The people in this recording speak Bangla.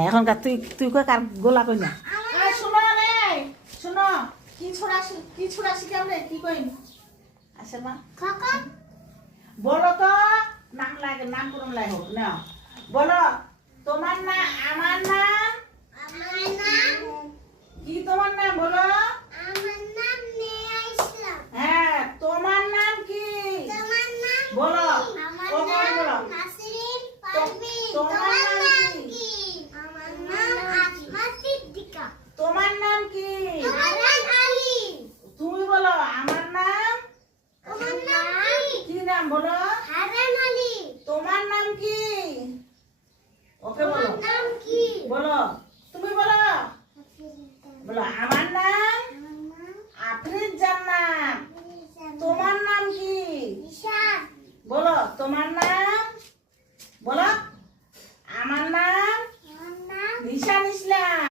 এখনকার তুই তুই কই কার গোলা কই না শোনো রে শোনো কি ছোড়া শিখাম রে কি কইন আসে মা কাকা বলো তো নাম লাগে নাম করুন লাগে হোক না বলো তোমার না আমার নাম আমার নাম কি তোমার নাম বলো আমার নাম নেহা ইসলাম হ্যাঁ তোমার নাম কি তোমার নাম বলো আমার ও বলো নাম নাসরিন পারভিন তোমার তোমার নাম নাম কি আমার নাম আসমা সিদ্দিকা তোমার নাম কি হারান আলী তুমি বলো আমার নাম তোমার নাম কি কি নাম বলো হারান আলী তোমার নাম কি ওকে বলো তোমার নাম কি বলো তুমি বলো বলো আমার নাম আমার নাম আফরিদ জান্নাত তোমার নাম কি নিশাদ বলো তোমার নাম বলো আমার নাম আমার নাম নিশান ইসলাম